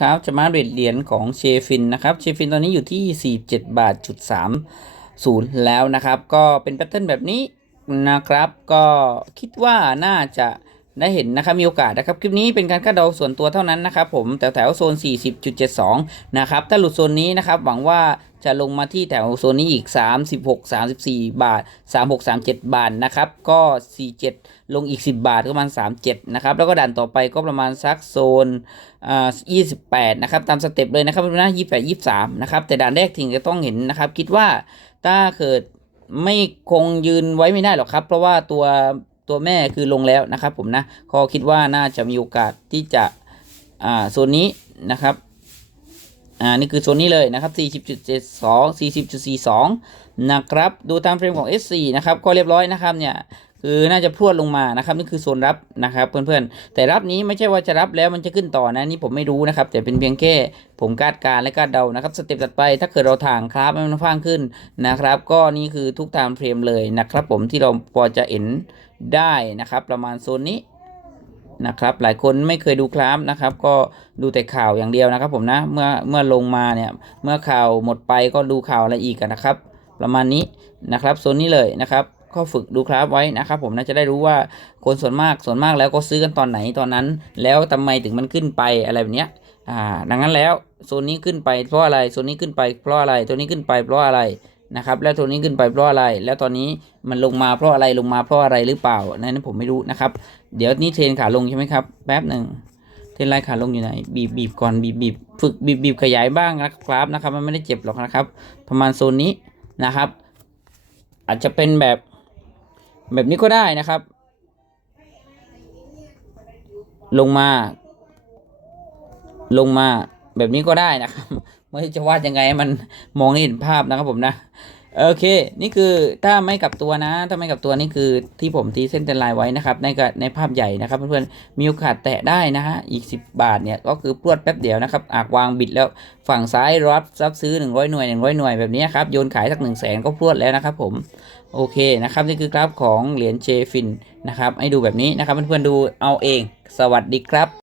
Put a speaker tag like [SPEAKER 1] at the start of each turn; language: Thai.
[SPEAKER 1] ครับจะมาเรทเหรียญของเชฟินนะครับเชฟินตอนนี้อยู่ที่ 47 บาทจุด30 แล้วนะครับ ก็เป็นแพทเทิร์นแบบนี้นะครับ ก็คิดว่าน่าจะได้เห็นนะครับมีโอกาสนะครับคลิปนี้เป็นการคาดเดาส่วนตัวเท่านั้นนะครับผมแถวแถวโซน 40.72 นะครับถ้าหลุดโซนนี้นะครับหวังว่า จะลงมาที่แถวโซนนี้อีก 36 34 บาท 36 37 บาทนะครับ ก็ 47 ลงอีก 10 บาทประมาณ 37 นะครับ แล้วก็ด่านต่อไปก็ประมาณสักโซนอ่า28 นะครับ ตามสเต็ปเลยนะครับนะ28 23 นะครับ แต่ด่านแรกถึงจะต้องเห็นนะครับ คิดว่าถ้าเกิดไม่คงยืนไว้ไม่ได้หรอกครับ เพราะว่าตัวตัวแม่คือลงแล้วนะครับผมนะก็คิดว่าน่าจะมีโอกาสที่จะอ่าโซนนี้นะครับ อ่านี่คือโซนนี้เลยนะครับ40.72 40.42 นะครับ ดูตามเฟรมของ S4 นะครับก็เรียบร้อยนะครับเนี่ยคือน่าจะพรวดลงมานะครับนี่คือโซนรับนะครับเพื่อนๆ แต่รับนี้ไม่ใช่ว่าจะรับแล้วมันจะขึ้นต่อนะนี่ผมไม่รู้นะครับ แต่เป็นเพียงแค่ผมคาดการและคาดเดานะครับสเต็ปถัดไปถ้าเกิดเราถ่างครับให้มันฟังขึ้นนะครับ ก็นี่คือทุกตามเฟรมเลยนะครับ ผมที่เราพอจะเห็นได้นะครับ ประมาณโซนนี้ นะครับหลายคนไม่เคยดูคลาฟนะครับ ก็ดูแต่ข่าวอย่างเดียวนะครับ ผมนะเมื่อเมื่อลงมาเนี่ยเมื่อข่าวหมดไปก็ดูข่าวอะไรอีกนะครับ ประมาณนี้นะครับโซนนี้เลยนะครับก็ฝึกดูคลาฟไว้นะครับ ผมนะจะได้รู้ว่าคนส่วนมากส่วนมากแล้วก็ซื้อกันตอนไหนตอนนั้น แล้วทำไมถึงมันขึ้นไปอะไรแบบเนี้ยอ่าดังนั้นแล้วโซนนี้ขึ้นไปเพราะอะไรโซนนี้ขึ้นไปเพราะอะไรตัวนี้ขึ้นไปเพราะอะไร นะครับแล้วตัวนี้ขึ้นไปเพราะอะไร แล้วตอนนี้มันลงมาเพราะอะไรลงมาเพราะอะไรหรือเปล่านั้นผมไม่รู้นะครับ เดี๋ยวนี่เทรนขาลงใช่ไหมครับแป๊บหนึ่งเทรนไลน์ขาลงอยู่ไหนบีบบีบก่อนบีบบีบฝึกบีบบีบขยายบ้างนะครับนะครับ มันไม่ได้เจ็บหรอกนะครับ ประมาณโซนนี้นะครับ อาจจะเป็นแบบแบบนี้ก็ได้นะครับ ลงมา ลงมาแบบนี้ก็ได้นะครับ ไม่รู้จะวาดยังไงมันมองเห็นภาพนะครับผมนะโอเค นี่คือถ้าไม่กลับตัวนะ ถ้าไม่กลับตัวนี่คือที่ผมตีเส้นเต็นลายไว้นะครับ ในกในภาพใหญ่นะครับเพื่อนๆ มีโอกาสแตะได้นะฮะ อีก 10 บาทเนี่ยก็คือพรวดแป๊บเดียวนะครับ อากวางบิดแล้วฝั่งซ้ายรับซับซื้อ 100 หน่วย 100 หน่วยแบบนี้ครับ โยนขายสัก 1 0 0 0 0แสนก็พรวดแล้วนะครับผม โอเคนะครับ นี่คือกราฟของเหรียญเจฟินนะครับ ให้ดูแบบนี้นะครับเพื่อนๆดูเอาเอง สวัสดีครับ